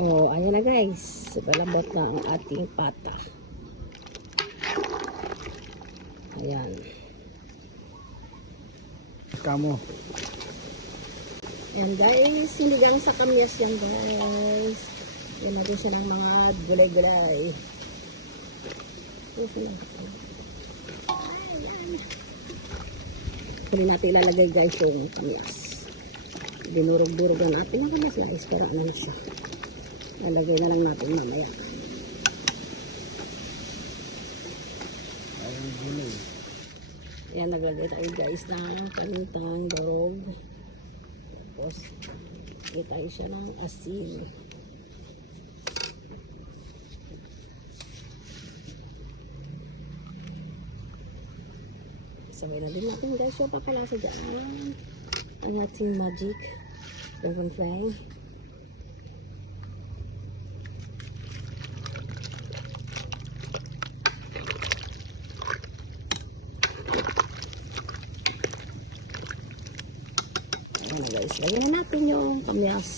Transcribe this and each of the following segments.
Oh, ayan na guys. Palambot na ang ating pata. Ayan. Kamo. Ayan guys, sinigang sa kamyas yan guys. Yan natin siya ng mga gulay-gulay. Huli natin ilalagay guys yung kamyas. Binurog-burog lang natin ang kamyas na ispera na siya. Lalagay na lang natin mamaya. Ayun gulay. Ayan, naglagay tayo guys ng panitang barog. Tapos, lagay tayo siya ng asin. Sabay na din natin guys yung pakalasa dyan. Ang ating magic dragonfly. Ayan na guys, lagyan na natin yung kamyas.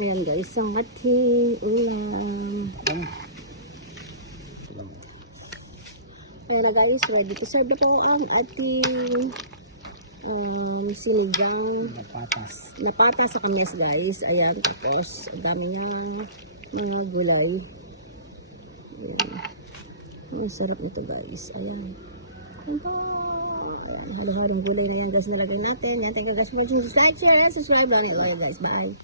Ayan guys, ang ating ulam. Ayan na guys, ready to serve na po ang ating sinigang na pata sa kames guys. Ayan, tapos ang dami niyang mga gulay. Ayan. Ang sarap nito guys. Ayan. Ayan, halo-halong gulay na yan guys nalagay natin. Yan, thank you guys for watching. Like, share, and subscribe. Bye guys. Bye.